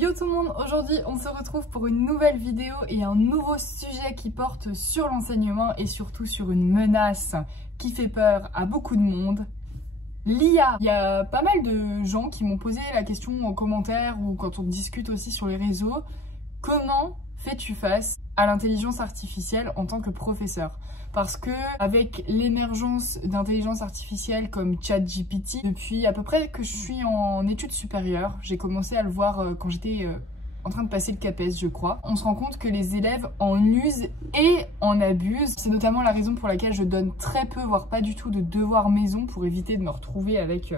Yo tout le monde, aujourd'hui on se retrouve pour une nouvelle vidéo et un nouveau sujet qui porte sur l'enseignement et surtout sur une menace qui fait peur à beaucoup de monde, l'IA. Il y a pas mal de gens qui m'ont posé la question en commentaire ou quand on discute aussi sur les réseaux, comment fais-tu face à l'intelligence artificielle en tant que professeur? Parce que avec l'émergence d'intelligence artificielle comme ChatGPT, depuis à peu près que je suis en études supérieures, j'ai commencé à le voir quand j'étais en train de passer le CAPES, je crois. On se rend compte que les élèves en usent et en abusent. C'est notamment la raison pour laquelle je donne très peu, voire pas du tout de devoirs maison pour éviter de me retrouver avec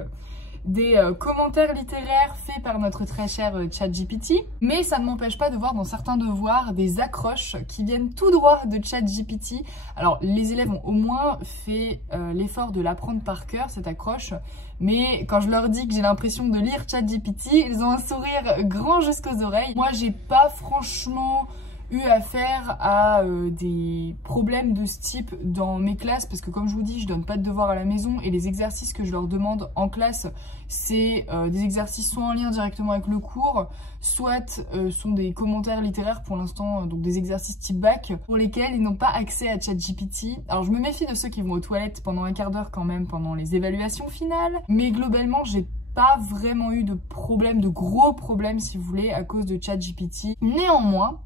des commentaires littéraires faits par notre très cher ChatGPT. Mais ça ne m'empêche pas de voir dans certains devoirs des accroches qui viennent tout droit de ChatGPT. Alors les élèves ont au moins fait l'effort de l'apprendre par cœur, cette accroche. Mais quand je leur dis que j'ai l'impression de lire ChatGPT, ils ont un sourire grand jusqu'aux oreilles. Moi, j'ai pas franchement eu affaire à des problèmes de ce type dans mes classes parce que comme je vous dis, je donne pas de devoirs à la maison et les exercices que je leur demande en classe, c'est des exercices soit en lien directement avec le cours, soit sont des commentaires littéraires pour l'instant, donc des exercices type bac pour lesquels ils n'ont pas accès à ChatGPT. Alors je me méfie de ceux qui vont aux toilettes pendant un quart d'heure quand même pendant les évaluations finales, mais globalement j'ai pas vraiment eu de problème, de gros problèmes si vous voulez à cause de ChatGPT. Néanmoins,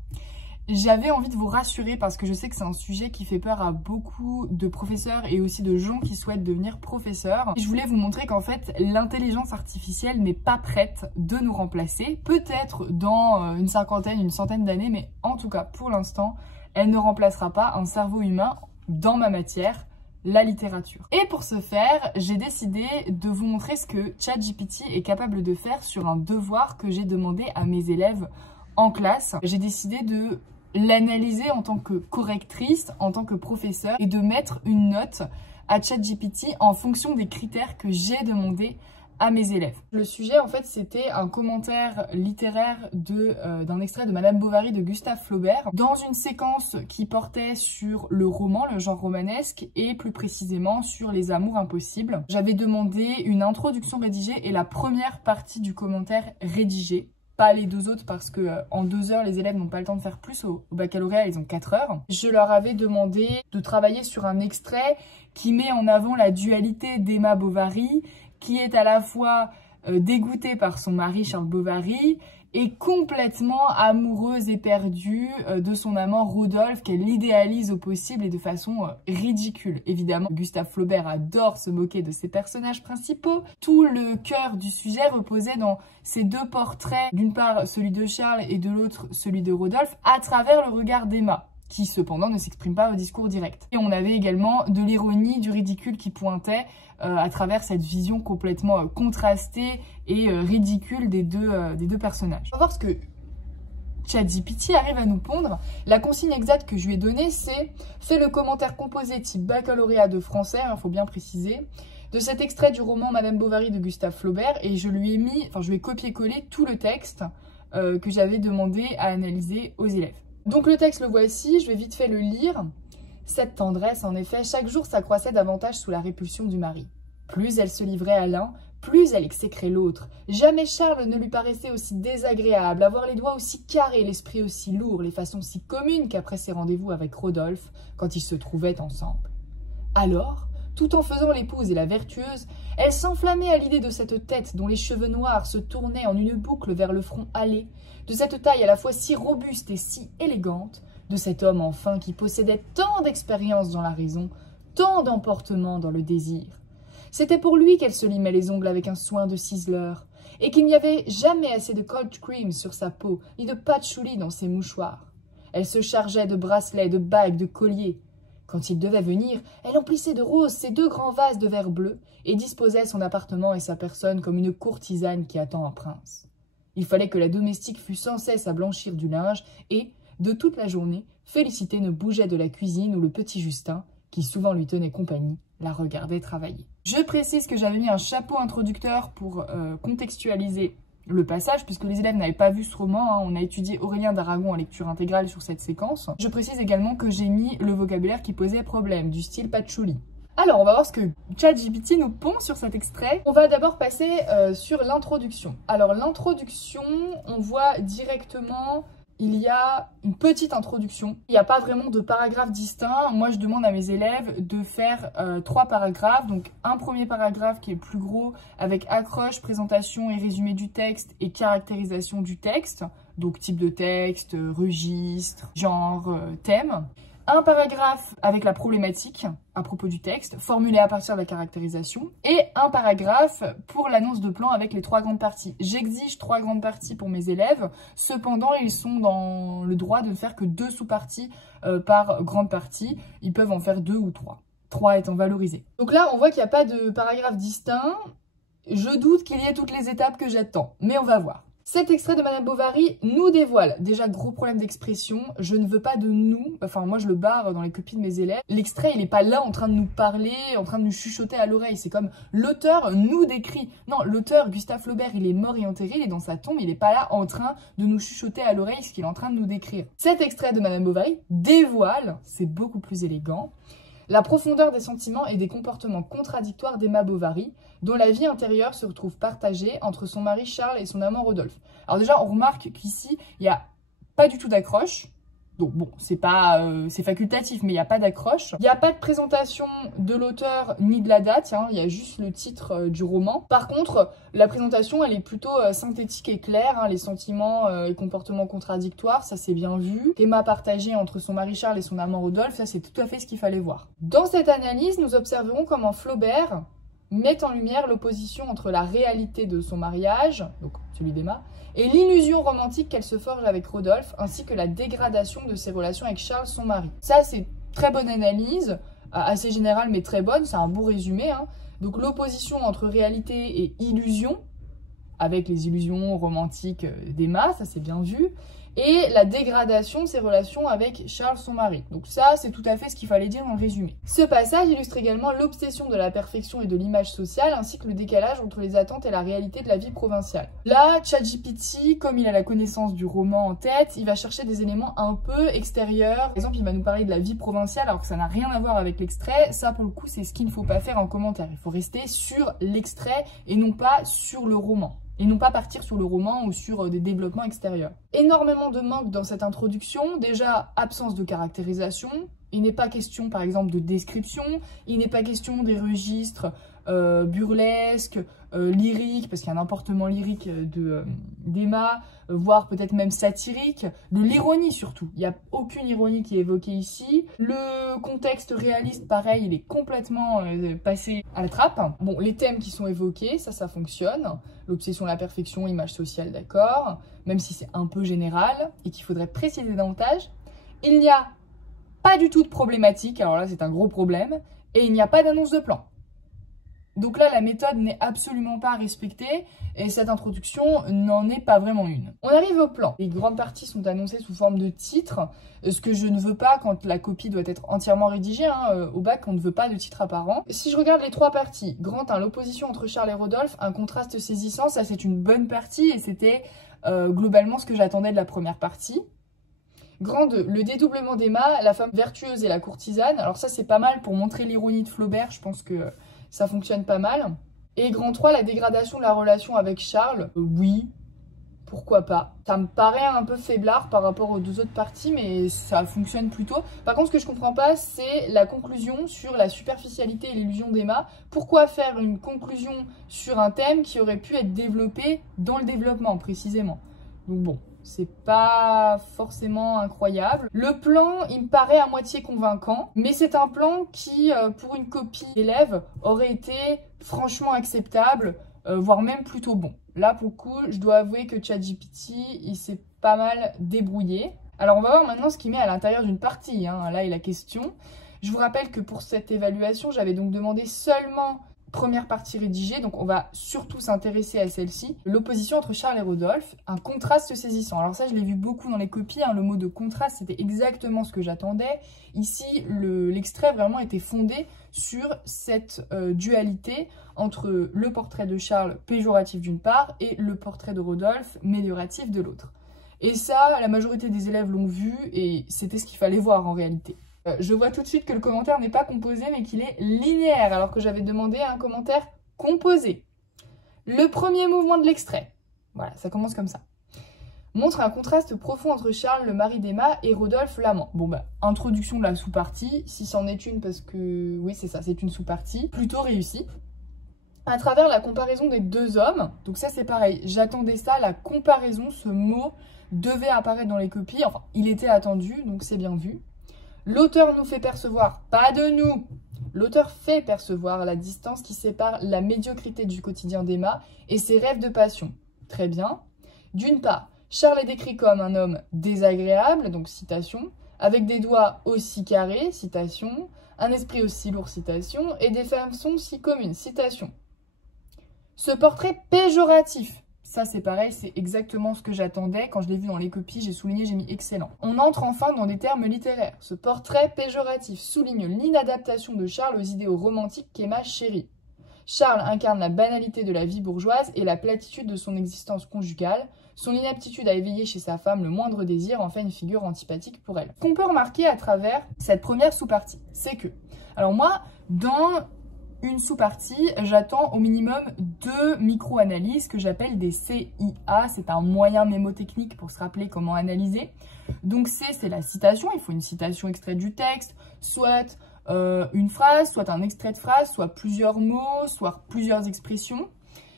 j'avais envie de vous rassurer parce que je sais que c'est un sujet qui fait peur à beaucoup de professeurs et aussi de gens qui souhaitent devenir professeurs. Et je voulais vous montrer qu'en fait, l'intelligence artificielle n'est pas prête de nous remplacer. Peut-être dans une cinquantaine, une centaine d'années, mais en tout cas, pour l'instant, elle ne remplacera pas un cerveau humain dans ma matière, la littérature. Et pour ce faire, j'ai décidé de vous montrer ce que ChatGPT est capable de faire sur un devoir que j'ai demandé à mes élèves en classe. J'ai décidé de l'analyser en tant que correctrice, en tant que professeur et de mettre une note à ChatGPT en fonction des critères que j'ai demandé à mes élèves. Le sujet en fait c'était un commentaire littéraire d'un extrait de Madame Bovary de Gustave Flaubert dans une séquence qui portait sur le roman, le genre romanesque et plus précisément sur les amours impossibles. J'avais demandé une introduction rédigée et la première partie du commentaire rédigée. Pas les deux autres parce que en 2 heures, les élèves n'ont pas le temps de faire plus. Au baccalauréat, ils ont 4 heures. Je leur avais demandé de travailler sur un extrait qui met en avant la dualité d'Emma Bovary, qui est à la fois dégoûtée par son mari Charles Bovary et complètement amoureuse et perdue de son amant Rodolphe qu'elle idéalise au possible et de façon ridicule. Évidemment, Gustave Flaubert adore se moquer de ses personnages principaux. Tout le cœur du sujet reposait dans ces 2 portraits, d'une part celui de Charles et de l'autre celui de Rodolphe, à travers le regard d'Emma, qui cependant ne s'exprime pas au discours direct. Et on avait également de l'ironie, du ridicule qui pointait à travers cette vision complètement contrastée et ridicule des deux personnages. On va voir ce que ChatGPT arrive à nous pondre. La consigne exacte que je lui ai donnée, c'est « Fais le commentaire composé type baccalauréat de français », il faut bien préciser, de cet extrait du roman Madame Bovary de Gustave Flaubert, et je lui ai copié-collé tout le texte que j'avais demandé à analyser aux élèves. Donc le texte le voici, je vais vite fait le lire. Cette tendresse, en effet, chaque jour s'accroissait davantage sous la répulsion du mari. Plus elle se livrait à l'un, plus elle exécrait l'autre. Jamais Charles ne lui paraissait aussi désagréable, avoir les doigts aussi carrés, l'esprit aussi lourd, les façons si communes qu'après ses rendez-vous avec Rodolphe, quand ils se trouvaient ensemble. Alors, tout en faisant l'épouse et la vertueuse, elle s'enflammait à l'idée de cette tête dont les cheveux noirs se tournaient en une boucle vers le front hâlé, de cette taille à la fois si robuste et si élégante, de cet homme enfin qui possédait tant d'expérience dans la raison, tant d'emportement dans le désir. C'était pour lui qu'elle se limait les ongles avec un soin de ciseleur, et qu'il n'y avait jamais assez de cold cream sur sa peau, ni de patchouli dans ses mouchoirs. Elle se chargeait de bracelets, de bagues, de colliers. Quand il devait venir, elle emplissait de roses ses 2 grands vases de verre bleu et disposait son appartement et sa personne comme une courtisane qui attend un prince. Il fallait que la domestique fût sans cesse à blanchir du linge et, de toute la journée, Félicité ne bougeait de la cuisine où le petit Justin, qui souvent lui tenait compagnie, la regardait travailler. Je précise que j'avais mis un chapeau introducteur pour contextualiser le passage, puisque les élèves n'avaient pas vu ce roman, hein. On a étudié Aurélien d'Aragon en lecture intégrale sur cette séquence. Je précise également que j'ai mis le vocabulaire qui posait problème, du style patchouli. Alors, on va voir ce que ChatGPT nous pond sur cet extrait. On va d'abord passer sur l'introduction. Alors, l'introduction, on voit directement, il y a une petite introduction. Il n'y a pas vraiment de paragraphe distinct. Moi, je demande à mes élèves de faire 3 paragraphes. Donc, un premier paragraphe qui est le plus gros avec accroche, présentation et résumé du texte et caractérisation du texte. Donc, type de texte, registre, genre, thème. Un paragraphe avec la problématique à propos du texte, formulé à partir de la caractérisation, et un paragraphe pour l'annonce de plan avec les 3 grandes parties. J'exige 3 grandes parties pour mes élèves, cependant ils sont dans le droit de ne faire que 2 sous-parties par grande partie. Ils peuvent en faire 2 ou 3. 3 étant valorisés. Donc là, on voit qu'il n'y a pas de paragraphe distinct. Je doute qu'il y ait toutes les étapes que j'attends, mais on va voir. Cet extrait de Madame Bovary nous dévoile, déjà gros problème d'expression, je ne veux pas de nous, enfin moi je le barre dans les copies de mes élèves, l'extrait il n'est pas là en train de nous parler, en train de nous chuchoter à l'oreille, c'est comme l'auteur nous décrit. Non, l'auteur Gustave Flaubert il est mort et enterré, il est dans sa tombe, il n'est pas là en train de nous chuchoter à l'oreille ce qu'il est en train de nous décrire. Cet extrait de Madame Bovary dévoile, c'est beaucoup plus élégant, la profondeur des sentiments et des comportements contradictoires d'Emma Bovary, dont la vie intérieure se retrouve partagée entre son mari Charles et son amant Rodolphe. Alors déjà, on remarque qu'ici, il n'y a pas du tout d'accroche. Donc bon, c'est facultatif, mais il n'y a pas d'accroche. Il n'y a pas de présentation de l'auteur ni de la date, hein, il y a juste le titre du roman. Par contre, la présentation, elle est plutôt synthétique et claire, hein, les sentiments et comportements contradictoires, ça c'est bien vu. Emma partagée entre son mari Charles et son amant Rodolphe, ça c'est tout à fait ce qu'il fallait voir. Dans cette analyse, nous observerons comment Flaubert met en lumière l'opposition entre la réalité de son mariage, donc celui d'Emma, et l'illusion romantique qu'elle se forge avec Rodolphe, ainsi que la dégradation de ses relations avec Charles, son mari. Ça, c'est très bonne analyse, assez générale mais très bonne, c'est un beau résumé. Hein. Donc l'opposition entre réalité et illusion, avec les illusions romantiques d'Emma, ça c'est bien vu, et la dégradation de ses relations avec Charles, son mari. Donc ça, c'est tout à fait ce qu'il fallait dire dans le résumé. Ce passage illustre également l'obsession de la perfection et de l'image sociale, ainsi que le décalage entre les attentes et la réalité de la vie provinciale. Là, ChatGPT, comme il a la connaissance du roman en tête, il va chercher des éléments un peu extérieurs. Par exemple, il va nous parler de la vie provinciale, alors que ça n'a rien à voir avec l'extrait. Ça, pour le coup, c'est ce qu'il ne faut pas faire en commentaire. Il faut rester sur l'extrait et non pas sur le roman. Et non pas partir sur le roman ou sur des développements extérieurs. Énormément de manques dans cette introduction. Déjà, absence de caractérisation. Il n'est pas question, par exemple, de description. Il n'est pas question des registres burlesques, lyriques, parce qu'il y a un emportement lyrique d'Emma, voire peut-être même satirique. De l'ironie surtout. Il n'y a aucune ironie qui est évoquée ici. Le contexte réaliste, pareil, il est complètement passé à la trappe. Bon, les thèmes qui sont évoqués, ça fonctionne. L'obsession de la perfection, image sociale, d'accord. Même si c'est un peu général et qu'il faudrait préciser davantage. Il n'y a pas du tout de problématique, alors là c'est un gros problème, et il n'y a pas d'annonce de plan. Donc là, la méthode n'est absolument pas respectée et cette introduction n'en est pas vraiment une. On arrive au plan. Les grandes parties sont annoncées sous forme de titres, ce que je ne veux pas quand la copie doit être entièrement rédigée. Hein, au bac, on ne veut pas de titre apparent. Si je regarde les 3 parties, grand 1, l'opposition entre Charles et Rodolphe, un contraste saisissant, ça c'est une bonne partie et c'était globalement ce que j'attendais de la première partie. Grand 2, le dédoublement d'Emma, la femme vertueuse et la courtisane. Alors ça c'est pas mal pour montrer l'ironie de Flaubert, je pense que ça fonctionne pas mal. Et grand 3, la dégradation de la relation avec Charles. Oui, pourquoi pas. Ça me paraît un peu faiblard par rapport aux 2 autres parties, mais ça fonctionne plutôt. Par contre, ce que je comprends pas, c'est la conclusion sur la superficialité et l'illusion d'Emma. Pourquoi faire une conclusion sur un thème qui aurait pu être développé dans le développement, précisément. Donc bon, c'est pas forcément incroyable. Le plan, il me paraît à moitié convaincant, mais c'est un plan qui, pour une copie d'élève, aurait été franchement acceptable, voire même plutôt bon. Là, pour le coup, je dois avouer que ChatGPT, il s'est pas mal débrouillé. Alors, on va voir maintenant ce qu'il met à l'intérieur d'une partie, hein. Là est la question. Je vous rappelle que pour cette évaluation, j'avais donc demandé seulement première partie rédigée, donc on va surtout s'intéresser à celle-ci. L'opposition entre Charles et Rodolphe, un contraste saisissant. Alors ça, je l'ai vu beaucoup dans les copies, hein, le mot de contraste, c'était exactement ce que j'attendais. Ici, l'extrait vraiment était fondé sur cette dualité entre le portrait de Charles, péjoratif d'une part, et le portrait de Rodolphe, mélioratif de l'autre. Et ça, la majorité des élèves l'ont vu, et c'était ce qu'il fallait voir en réalité. Je vois tout de suite que le commentaire n'est pas composé mais qu'il est linéaire alors que j'avais demandé un commentaire composé. Le premier mouvement de l'extrait, voilà, ça commence comme ça, montre un contraste profond entre Charles, le mari d'Emma, et Rodolphe, l'amant. Bon bah, introduction de la sous-partie, si c'en est une parce que, oui c'est ça, c'est une sous-partie, plutôt réussie. À travers la comparaison des deux hommes, donc ça c'est pareil, j'attendais ça, la comparaison, ce mot devait apparaître dans les copies, enfin il était attendu, donc c'est bien vu. L'auteur nous fait percevoir, pas de nous, l'auteur fait percevoir la distance qui sépare la médiocrité du quotidien d'Emma et ses rêves de passion. Très bien. D'une part, Charles est décrit comme un homme désagréable, donc citation, avec des doigts aussi carrés, citation, un esprit aussi lourd, citation, et des façons si communes, citation. Ce portrait péjoratif, ça c'est pareil, c'est exactement ce que j'attendais. Quand je l'ai vu dans les copies, j'ai souligné, j'ai mis excellent. On entre enfin dans des termes littéraires. Ce portrait péjoratif souligne l'inadaptation de Charles aux idéaux romantiques qu'Emma chérit. Charles incarne la banalité de la vie bourgeoise et la platitude de son existence conjugale. Son inaptitude à éveiller chez sa femme le moindre désir en fait une figure antipathique pour elle. Ce qu'on peut remarquer à travers cette première sous-partie, c'est que, alors moi, dans une sous-partie, j'attends au minimum 2 micro-analyses que j'appelle des CIA. C'est un moyen mémotechnique pour se rappeler comment analyser. Donc c'est la citation, il faut une citation extraite du texte, soit une phrase, soit un extrait de phrase, soit plusieurs mots, soit plusieurs expressions.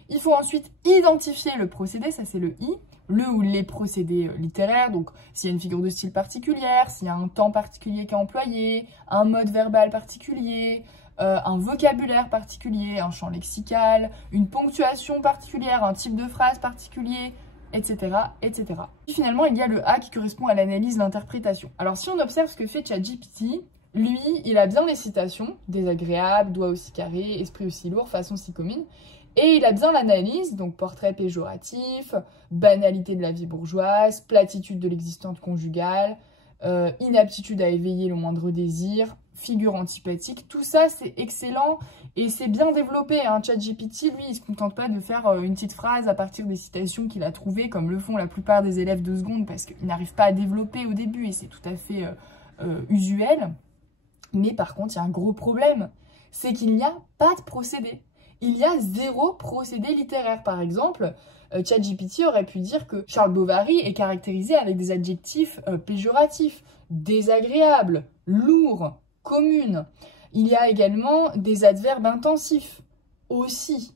Il faut ensuite identifier le procédé, ça c'est le I, le ou les procédés littéraires, donc s'il y a une figure de style particulière, s'il y a un temps particulier qui est employé, un mode verbal particulier, un vocabulaire particulier, un champ lexical, une ponctuation particulière, un type de phrase particulier, etc., etc. Et finalement, il y a le A qui correspond à l'analyse, l'interprétation. Alors si on observe ce que fait ChatGPT, lui, il a bien les citations, désagréable, doigt aussi carré, esprit aussi lourd, façon si commune, et il a bien l'analyse, donc portrait péjoratif, banalité de la vie bourgeoise, platitude de l'existence conjugale, inaptitude à éveiller le moindre désir, figure antipathique, tout ça c'est excellent et c'est bien développé. Hein. ChatGPT, lui, il se contente pas de faire une petite phrase à partir des citations qu'il a trouvées, comme le font la plupart des élèves de seconde, parce qu'ils n'arrivent pas à développer au début et c'est tout à fait usuel. Mais par contre, il y a un gros problème, c'est qu'il n'y a pas de procédé. Il y a 0 procédé littéraire. Par exemple, ChatGPT aurait pu dire que Charles Bovary est caractérisé avec des adjectifs péjoratifs, désagréable, lourd, commune. Il y a également des adverbes intensifs, aussi,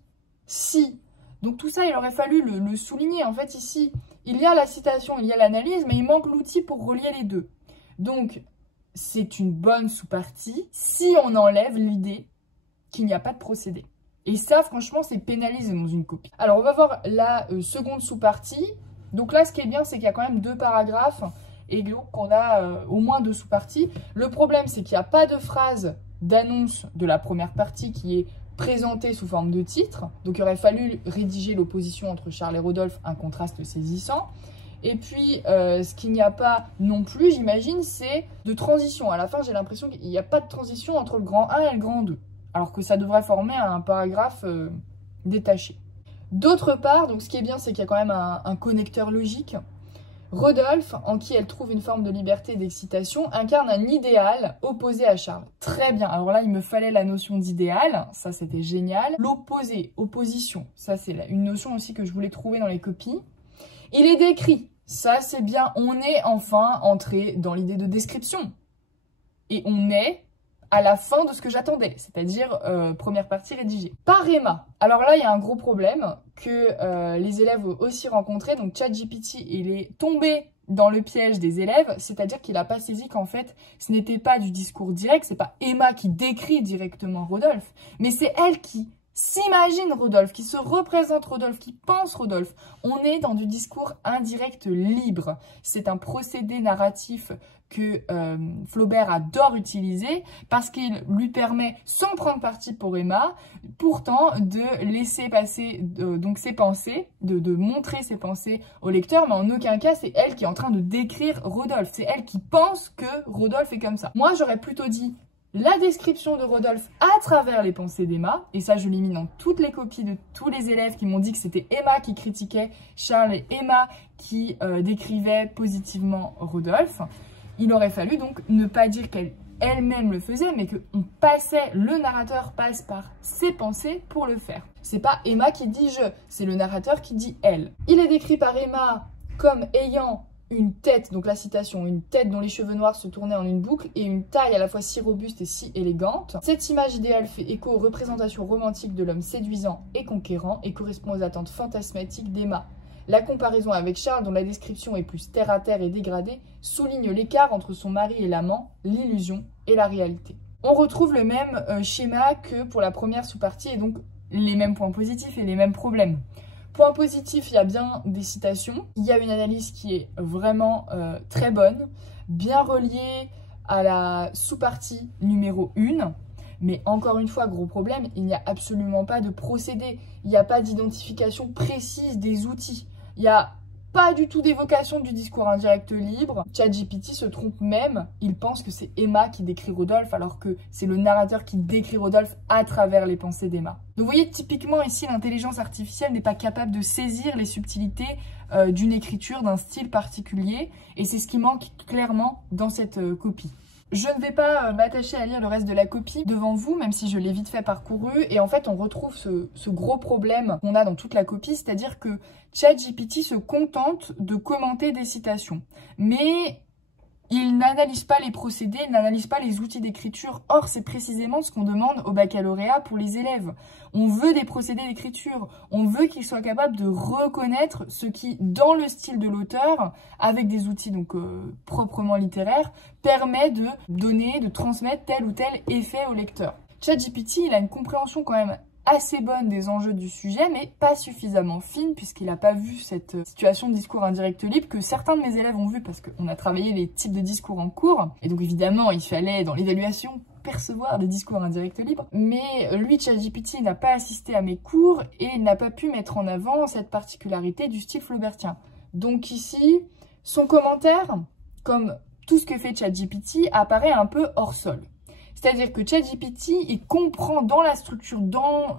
si. Donc tout ça, il aurait fallu le souligner. En fait, ici, il y a la citation, il y a l'analyse, mais il manque l'outil pour relier les deux. Donc, c'est une bonne sous-partie si on enlève l'idée qu'il n'y a pas de procédé. Et ça, franchement, c'est pénalisé dans une copie. Alors, on va voir la seconde sous-partie. Donc là, ce qui est bien, c'est qu'il y a quand même 2 paragraphes et donc on a au moins 2 sous-parties. Le problème, c'est qu'il n'y a pas de phrase d'annonce de la première partie qui est présentée sous forme de titre. Donc, il aurait fallu rédiger l'opposition entre Charles et Rodolphe, un contraste saisissant. Et puis, ce qu'il n'y a pas non plus, j'imagine, c'est de transition. À la fin, j'ai l'impression qu'il n'y a pas de transition entre le grand 1 et le grand 2. Alors que ça devrait former un paragraphe détaché. D'autre part, donc ce qui est bien, c'est qu'il y a quand même un connecteur logique. Rodolphe, en qui elle trouve une forme de liberté et d'excitation, incarne un idéal opposé à Charles. Très bien, alors là, il me fallait la notion d'idéal, ça c'était génial. L'opposé, opposition, ça c'est une notion aussi que je voulais trouver dans les copies. Il est décrit, ça c'est bien, on est enfin entré dans l'idée de description. Et on est à la fin de ce que j'attendais, c'est-à-dire première partie rédigée. Par Emma. Alors là, il y a un gros problème que les élèves ont aussi rencontré. Donc ChatGPT, il est tombé dans le piège des élèves, c'est-à-dire qu'il n'a pas saisi qu'en fait, ce n'était pas du discours direct, c'est pas Emma qui décrit directement Rodolphe, mais c'est elle qui s'imagine Rodolphe, qui se représente Rodolphe, qui pense Rodolphe. On est dans du discours indirect libre. C'est un procédé narratif que Flaubert adore utiliser parce qu'il lui permet, sans prendre parti pour Emma, pourtant de laisser passer donc ses pensées, de montrer ses pensées au lecteur, mais en aucun cas c'est elle qui est en train de décrire Rodolphe. C'est elle qui pense que Rodolphe est comme ça. Moi j'aurais plutôt dit la description de Rodolphe à travers les pensées d'Emma, et ça je l'ai mis dans toutes les copies de tous les élèves qui m'ont dit que c'était Emma qui critiquait Charles et Emma qui décrivait positivement Rodolphe. Il aurait fallu donc ne pas dire qu'elle elle-même le faisait, mais que le narrateur passe par ses pensées pour le faire. C'est pas Emma qui dit je, c'est le narrateur qui dit elle. Il est décrit par Emma comme ayant une tête, donc la citation, une tête dont les cheveux noirs se tournaient en une boucle et une taille à la fois si robuste et si élégante. Cette image idéale fait écho aux représentations romantiques de l'homme séduisant et conquérant et correspond aux attentes fantasmatiques d'Emma. La comparaison avec Charles, dont la description est plus terre-à-terre et dégradée, souligne l'écart entre son mari et l'amant, l'illusion et la réalité. On retrouve le même schéma que pour la première sous-partie et donc les mêmes points positifs et les mêmes problèmes. Point positif, il y a bien des citations. Il y a une analyse qui est vraiment très bonne, bien reliée à la sous-partie numéro 1. Mais encore une fois, gros problème, il n'y a absolument pas de procédé. Il n'y a pas d'identification précise des outils. Il n'y a pas du tout d'évocation du discours indirect libre. ChatGPT se trompe même. Il pense que c'est Emma qui décrit Rodolphe, alors que c'est le narrateur qui décrit Rodolphe à travers les pensées d'Emma. Donc vous voyez, typiquement ici, l'intelligence artificielle n'est pas capable de saisir les subtilités d'une écriture, d'un style particulier. Et c'est ce qui manque clairement dans cette copie. Je ne vais pas m'attacher à lire le reste de la copie devant vous, même si je l'ai vite fait parcouru. Et en fait, on retrouve ce gros problème qu'on a dans toute la copie, c'est-à-dire que ChatGPT se contente de commenter des citations. Mais il n'analyse pas les procédés, il n'analyse pas les outils d'écriture. Or, c'est précisément ce qu'on demande au baccalauréat pour les élèves. On veut des procédés d'écriture, on veut qu'ils soient capables de reconnaître ce qui, dans le style de l'auteur, avec des outils donc proprement littéraires, permet de donner, de transmettre tel ou tel effet au lecteur. ChatGPT, il a une compréhension quand même assez bonne des enjeux du sujet, mais pas suffisamment fine, puisqu'il n'a pas vu cette situation de discours indirect libre que certains de mes élèves ont vu, parce qu'on a travaillé les types de discours en cours, et donc évidemment, il fallait, dans l'évaluation, percevoir des discours indirects libres, mais lui, ChatGPT, n'a pas assisté à mes cours, et il n'a pas pu mettre en avant cette particularité du style flaubertien. Donc ici, son commentaire, comme tout ce que fait ChatGPT, apparaît un peu hors sol. C'est-à-dire que ChatGPT, il comprend dans la structure, dans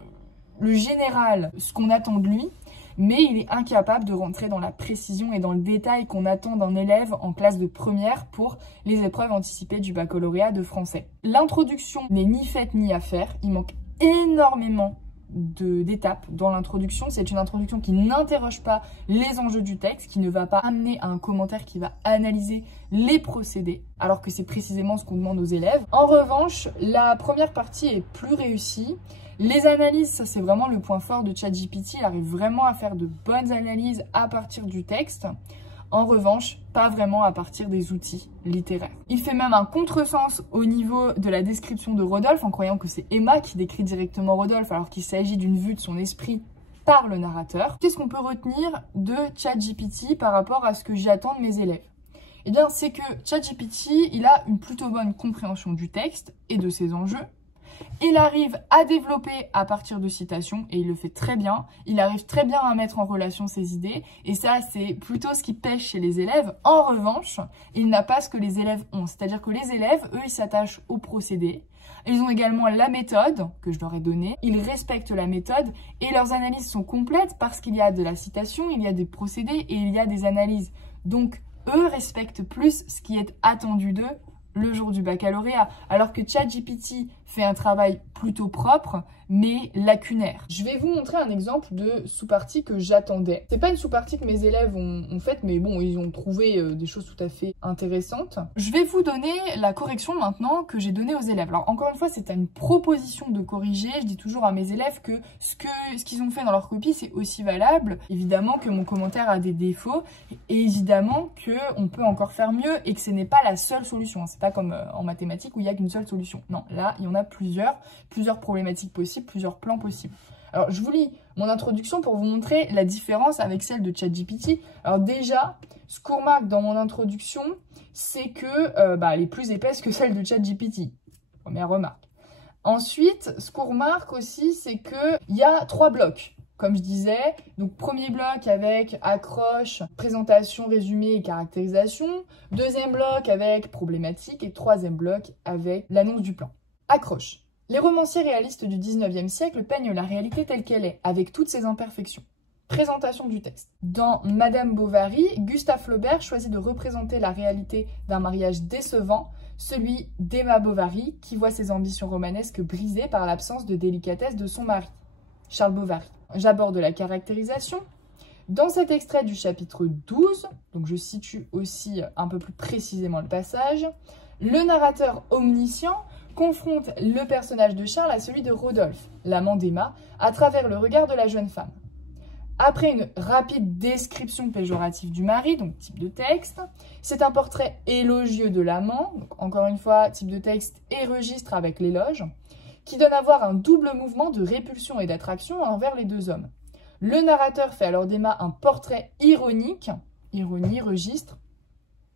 le général, ce qu'on attend de lui, mais il est incapable de rentrer dans la précision et dans le détail qu'on attend d'un élève en classe de première pour les épreuves anticipées du baccalauréat de français. L'introduction n'est ni faite ni à faire, il manque énormément d'étapes dans l'introduction. C'est une introduction qui n'interroge pas les enjeux du texte, qui ne va pas amener à un commentaire qui va analyser les procédés, alors que c'est précisément ce qu'on demande aux élèves. En revanche, la première partie est plus réussie. Les analyses, ça c'est vraiment le point fort de ChatGPT, il arrive vraiment à faire de bonnes analyses à partir du texte. En revanche, pas vraiment à partir des outils littéraires. Il fait même un contresens au niveau de la description de Rodolphe en croyant que c'est Emma qui décrit directement Rodolphe alors qu'il s'agit d'une vue de son esprit par le narrateur. Qu'est-ce qu'on peut retenir de ChatGPT par rapport à ce que j'attends de mes élèves? Eh bien, c'est que ChatGPT, il a une plutôt bonne compréhension du texte et de ses enjeux. Il arrive à développer à partir de citations et il le fait très bien. Il arrive très bien à mettre en relation ses idées et ça, c'est plutôt ce qui pêche chez les élèves. En revanche, il n'a pas ce que les élèves ont. C'est-à-dire que les élèves, eux, ils s'attachent au procédé. Ils ont également la méthode que je leur ai donnée. Ils respectent la méthode et leurs analyses sont complètes parce qu'il y a de la citation, il y a des procédés et il y a des analyses. Donc, eux respectent plus ce qui est attendu d'eux le jour du baccalauréat, alors que ChatGPT fait un travail plutôt propre, mais lacunaire. Je vais vous montrer un exemple de sous-partie que j'attendais. C'est pas une sous-partie que mes élèves ont faite, mais bon, ils ont trouvé des choses tout à fait intéressantes. Je vais vous donner la correction maintenant que j'ai donnée aux élèves. Alors encore une fois, c'est une proposition de corriger. Je dis toujours à mes élèves que ce qu'ils ont fait dans leur copie, c'est aussi valable. Évidemment que mon commentaire a des défauts, et évidemment qu'on peut encore faire mieux et que ce n'est pas la seule solution. C'est pas comme en mathématiques où il n'y a qu'une seule solution. Non, là, il y en a plusieurs problématiques possibles, plusieurs plans possibles. Alors, je vous lis mon introduction pour vous montrer la différence avec celle de ChatGPT. Alors déjà, ce qu'on remarque dans mon introduction, c'est que elle est plus épaisse que celle de ChatGPT. Première remarque. Ensuite, ce qu'on remarque aussi, c'est qu'il y a 3 blocs. Comme je disais, donc premier bloc avec accroche, présentation, résumé et caractérisation. Deuxième bloc avec problématique et troisième bloc avec l'annonce du plan. Accroche. Les romanciers réalistes du 19e siècle peignent la réalité telle qu'elle est, avec toutes ses imperfections. Présentation du texte. Dans Madame Bovary, Gustave Flaubert choisit de représenter la réalité d'un mariage décevant celui d'Emma Bovary, qui voit ses ambitions romanesques brisées par l'absence de délicatesse de son mari, Charles Bovary. J'aborde la caractérisation. Dans cet extrait du chapitre 12, donc je situe aussi un peu plus précisément le passage, le narrateur omniscient confronte le personnage de Charles à celui de Rodolphe, l'amant d'Emma, à travers le regard de la jeune femme. Après une rapide description péjorative du mari, donc type de texte, c'est un portrait élogieux de l'amant, donc encore une fois, type de texte et registre avec l'éloge, qui donne à voir un double mouvement de répulsion et d'attraction envers les deux hommes. Le narrateur fait alors d'Emma un portrait ironique, ironie, registre,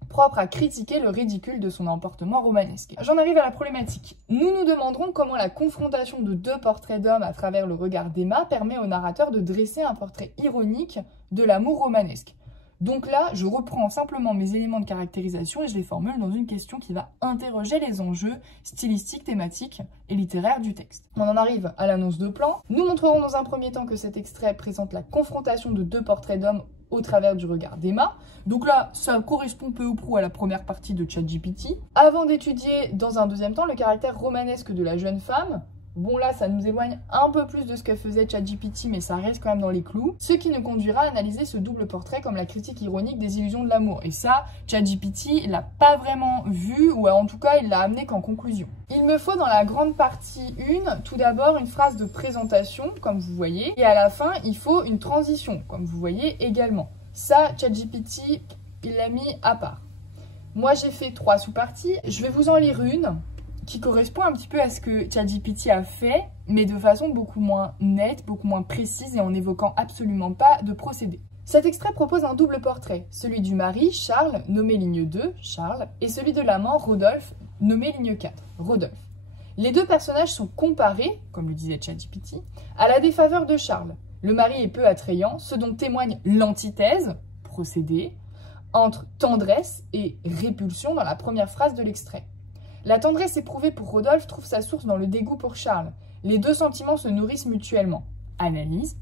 propre à critiquer le ridicule de son emportement romanesque. J'en arrive à la problématique. Nous nous demanderons comment la confrontation de deux portraits d'hommes à travers le regard d'Emma permet au narrateur de dresser un portrait ironique de l'amour romanesque. Donc là, je reprends simplement mes éléments de caractérisation et je les formule dans une question qui va interroger les enjeux stylistiques, thématiques et littéraires du texte. On en arrive à l'annonce de plan. Nous montrerons dans un premier temps que cet extrait présente la confrontation de deux portraits d'hommes au travers du regard d'Emma. Donc là, ça correspond peu ou prou à la première partie de ChatGPT. Avant d'étudier dans un deuxième temps le caractère romanesque de la jeune femme, bon là, ça nous éloigne un peu plus de ce que faisait ChatGPT, mais ça reste quand même dans les clous, ce qui nous conduira à analyser ce double portrait comme la critique ironique des illusions de l'amour. Et ça, ChatGPT l'a pas vraiment vu, ou en tout cas, il l'a amené qu'en conclusion. Il me faut dans la grande partie 1, tout d'abord une phrase de présentation, comme vous voyez, et à la fin, il faut une transition, comme vous voyez également. Ça, ChatGPT, il l'a mis à part. Moi, j'ai fait 3 sous-parties. Je vais vous en lire une qui correspond un petit peu à ce que ChatGPT a fait, mais de façon beaucoup moins nette, beaucoup moins précise et en n'évoquant absolument pas de procédé. Cet extrait propose un double portrait, celui du mari, Charles, nommé ligne 2, Charles, et celui de l'amant, Rodolphe, nommé ligne 4, Rodolphe. Les deux personnages sont comparés, comme le disait ChatGPT, à la défaveur de Charles. Le mari est peu attrayant, ce dont témoigne l'antithèse, procédé, entre tendresse et répulsion dans la première phrase de l'extrait. La tendresse éprouvée pour Rodolphe trouve sa source dans le dégoût pour Charles. Les deux sentiments se nourrissent mutuellement. Analyse.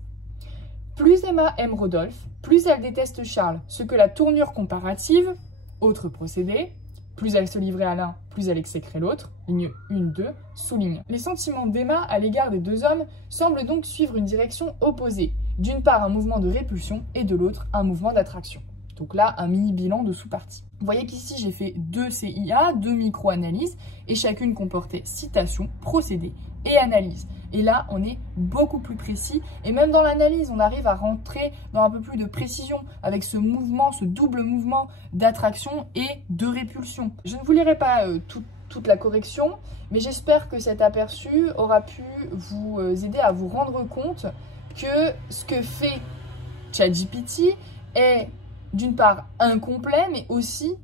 Plus Emma aime Rodolphe, plus elle déteste Charles, ce que la tournure comparative, autre procédé, plus elle se livrait à l'un, plus elle exécrait l'autre, ligne 1-2, souligne. Les sentiments d'Emma à l'égard des deux hommes semblent donc suivre une direction opposée. D'une part un mouvement de répulsion et de l'autre un mouvement d'attraction. Donc là, un mini-bilan de sous-parties. Vous voyez qu'ici, j'ai fait 2 CIA, 2 micro-analyses, et chacune comportait citation, procédé et analyse. Et là, on est beaucoup plus précis, et même dans l'analyse, on arrive à rentrer dans un peu plus de précision, avec ce mouvement, ce double mouvement d'attraction et de répulsion. Je ne vous lirai pas toute la correction, mais j'espère que cet aperçu aura pu vous aider à vous rendre compte que ce que fait ChatGPT est d'une part incomplet, mais aussi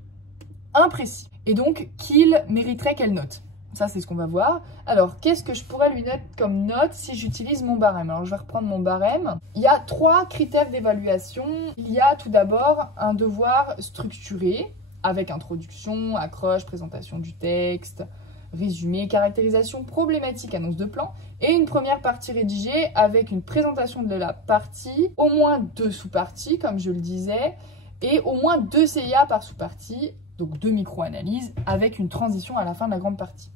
imprécis. Et donc, qu'il mériterait quelle note? Ça, c'est ce qu'on va voir. Alors, qu'est-ce que je pourrais lui mettre comme note si j'utilise mon barème? Alors, je vais reprendre mon barème. Il y a 3 critères d'évaluation. Il y a tout d'abord un devoir structuré, avec introduction, accroche, présentation du texte, résumé, caractérisation, problématique, annonce de plan, et une première partie rédigée avec une présentation de la partie, au moins 2 sous-parties, comme je le disais, et au moins 2 CIA par sous-partie, donc 2 micro-analyses, avec une transition à la fin de la grande partie.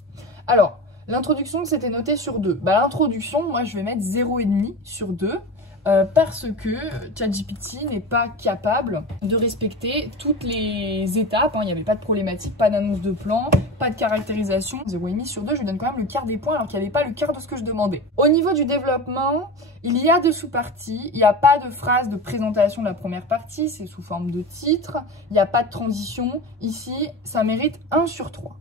Alors, l'introduction, c'était noté sur 2. L'introduction, moi, je vais mettre 0,5 sur 2, parce que ChatGPT n'est pas capable de respecter toutes les étapes. Il n'y avait pas de problématique, pas d'annonce de plan, pas de caractérisation. 0,5 sur 2, je lui donne quand même le quart des points alors qu'il n'y avait pas le quart de ce que je demandais. Au niveau du développement, il y a 2 sous-parties. Il n'y a pas de phrase de présentation de la première partie, c'est sous forme de titre. Il n'y a pas de transition. Ici, ça mérite 1 sur 3.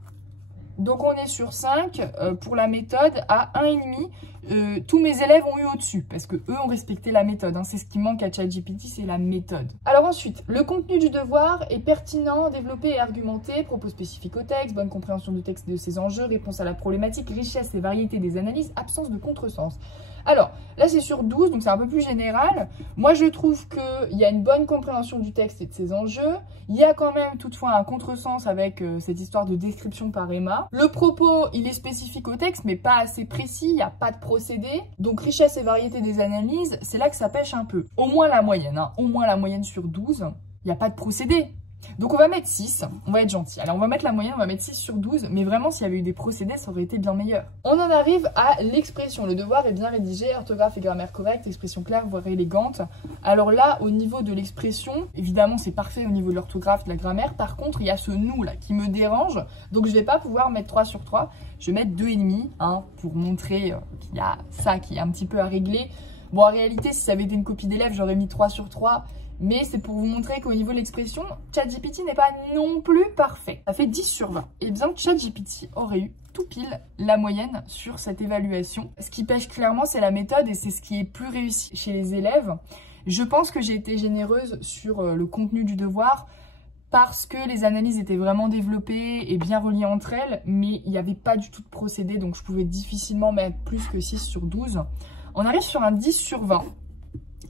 Donc on est sur 5 pour la méthode à 1,5. Tous mes élèves ont eu au-dessus parce que eux ont respecté la méthode. C'est ce qui manque à ChatGPT, c'est la méthode. Alors ensuite, le contenu du devoir est pertinent, développé et argumenté, propos spécifiques au texte, bonne compréhension du texte et de ses enjeux, réponse à la problématique, richesse et variété des analyses, absence de contresens. Alors, là c'est sur 12, donc c'est un peu plus général. Moi je trouve qu'il y a une bonne compréhension du texte et de ses enjeux. Il y a quand même toutefois un contresens avec cette histoire de description par Emma. Le propos, il est spécifique au texte, mais pas assez précis, il n'y a pas de procédé. Donc richesse et variété des analyses, c'est là que ça pêche un peu. Au moins la moyenne, au moins la moyenne sur 12, il n'y a pas de procédé. Donc on va mettre 6, on va être gentil. Alors on va mettre la moyenne, on va mettre 6 sur 12, mais vraiment s'il y avait eu des procédés, ça aurait été bien meilleur. On en arrive à l'expression. Le devoir est bien rédigé, orthographe et grammaire correcte, expression claire, voire élégante. Alors là, au niveau de l'expression, évidemment c'est parfait au niveau de l'orthographe, de la grammaire. Par contre, il y a ce nous là qui me dérange, donc je vais pas pouvoir mettre 3 sur 3. Je vais mettre 2,5, hein, pour montrer qu'il y a ça qui est un petit peu à régler. Bon, en réalité, si ça avait été une copie d'élève, j'aurais mis 3 sur 3. Mais c'est pour vous montrer qu'au niveau de l'expression, ChatGPT n'est pas non plus parfait. Ça fait 10 sur 20. Et bien, ChatGPT aurait eu tout pile la moyenne sur cette évaluation. Ce qui pêche clairement, c'est la méthode et c'est ce qui est plus réussi chez les élèves. Je pense que j'ai été généreuse sur le contenu du devoir parce que les analyses étaient vraiment développées et bien reliées entre elles, mais il n'y avait pas du tout de procédé, donc je pouvais difficilement mettre plus que 6 sur 12. On arrive sur un 10 sur 20.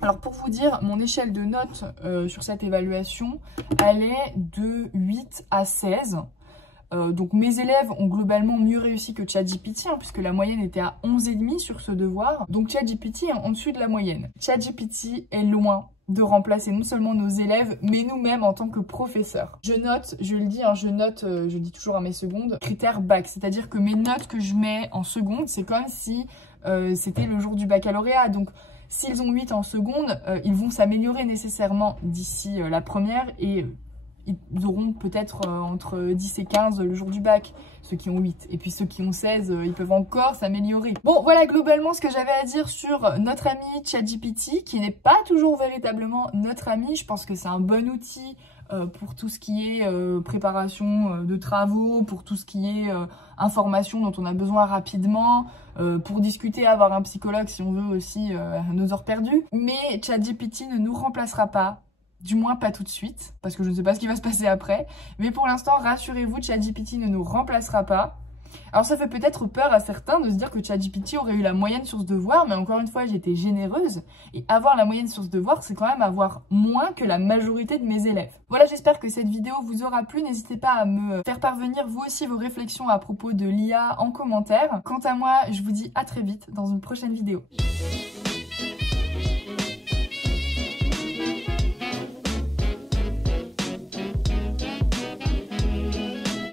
Alors pour vous dire, mon échelle de notes sur cette évaluation, elle est de 8 à 16. Donc mes élèves ont globalement mieux réussi que ChatGPT, hein, puisque la moyenne était à 11,5 sur ce devoir. Donc ChatGPT est en dessus de la moyenne. ChatGPT est loin de remplacer non seulement nos élèves, mais nous-mêmes en tant que professeurs. Je note, je le dis, hein, je dis toujours à mes secondes, critère bac. C'est-à-dire que mes notes que je mets en seconde, c'est comme si c'était le jour du baccalauréat. Donc s'ils ont 8 en seconde, ils vont s'améliorer nécessairement d'ici la première et ils auront peut-être entre 10 et 15 le jour du bac, ceux qui ont 8. Et puis ceux qui ont 16, ils peuvent encore s'améliorer. Bon, voilà globalement ce que j'avais à dire sur notre ami ChatGPT, qui n'est pas toujours véritablement notre ami. Je pense que c'est un bon outil pour tout ce qui est préparation de travaux, pour tout ce qui est information dont on a besoin rapidement, pour discuter, avoir un psychologue si on veut aussi à nos heures perdues. Mais ChatGPT ne nous remplacera pas. Du moins pas tout de suite, parce que je ne sais pas ce qui va se passer après. Mais pour l'instant, rassurez-vous, ChatGPT ne nous remplacera pas. Alors ça fait peut-être peur à certains de se dire que ChatGPT aurait eu la moyenne sur ce devoir, mais encore une fois, j'ai été généreuse. Et avoir la moyenne sur ce devoir, c'est quand même avoir moins que la majorité de mes élèves. Voilà, j'espère que cette vidéo vous aura plu. N'hésitez pas à me faire parvenir vous aussi vos réflexions à propos de l'IA en commentaire. Quant à moi, je vous dis à très vite dans une prochaine vidéo.